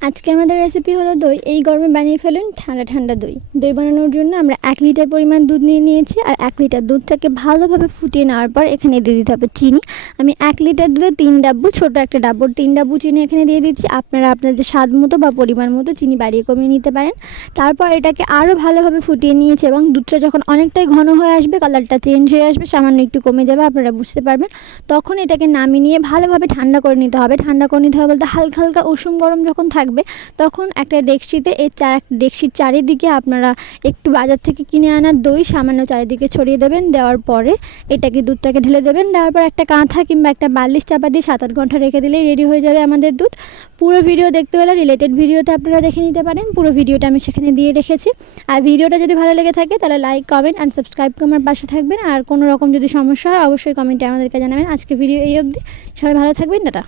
আজকে আমাদের রেসিপি হলো দই। এই গরমে বানিয়ে ফেলুন ঠান্ডা ঠান্ডা দই। দই বানানোর জন্য আমরা 1 লিটার পরিমাণ দুধ নিয়ে নিয়েছি, আর 1 লিটার দুধটাকে ভালোভাবে ফুটিয়ে নেওয়ার পর এখানে দিয়ে দিতে হবে চিনি। আমি 1 লিটার দুধে 3 ডাব্বু, ছোটো একটা ডাব্বুর 3 ডাব্বু চিনি এখানে দিয়ে দিচ্ছি। আপনারা আপনাদের স্বাদ মতো বা পরিমাণ মতো চিনি বাড়িয়ে কমিয়ে নিতে পারেন। তারপর এটাকে আরও ভালোভাবে ফুটিয়ে নিয়েছি এবং দুধটা যখন অনেকটাই ঘন হয়ে আসবে, কালারটা চেঞ্জ হয়ে আসবে, সামান্য একটু কমে যাবে, আপনারা বুঝতে পারবেন। তখন এটাকে নামিয়ে নিয়ে ভালোভাবে ঠান্ডা করে নিতে হবে। ঠান্ডা করে নিতে হবে বলতে হালকা হালকা উষুম গরম যখন থাকবে তখন একটা ডেকচিতে ডেকচির চারিদিকে আপনারা একটু বাজার থেকে কিনে আনা দই সামান্য চারিদিকে ছড়িয়ে দেবেন। দেওয়ার পরে এটাকে দুধটাকে ঢেলে দেবেন। দেওয়ার পর একটা কাঁথা কিংবা একটা বালিশ চাপা দিয়ে 7-8 ঘন্টা রেখে দিলেই রেডি হয়ে যাবে আমাদের দুধ। পুরো ভিডিও দেখতে হলে রিলেটেড ভিডিওতে আপনারা দেখে নিতে পারেন। পুরো ভিডিওটা আমি সেখানে দিয়ে রেখেছি। আর ভিডিওটা যদি ভালো লেগে থাকে তাহলে লাইক, কমেন্ট অ্যান্ড সাবস্ক্রাইব করে আমার পাশে থাকবেন। আর কোনো রকম যদি সমস্যা হয় অবশ্যই কমেন্টে আমাদেরকে জানাবেন। আজকে ভিডিও এই অবধি, সবাই ভালো থাকবেন, টাটা।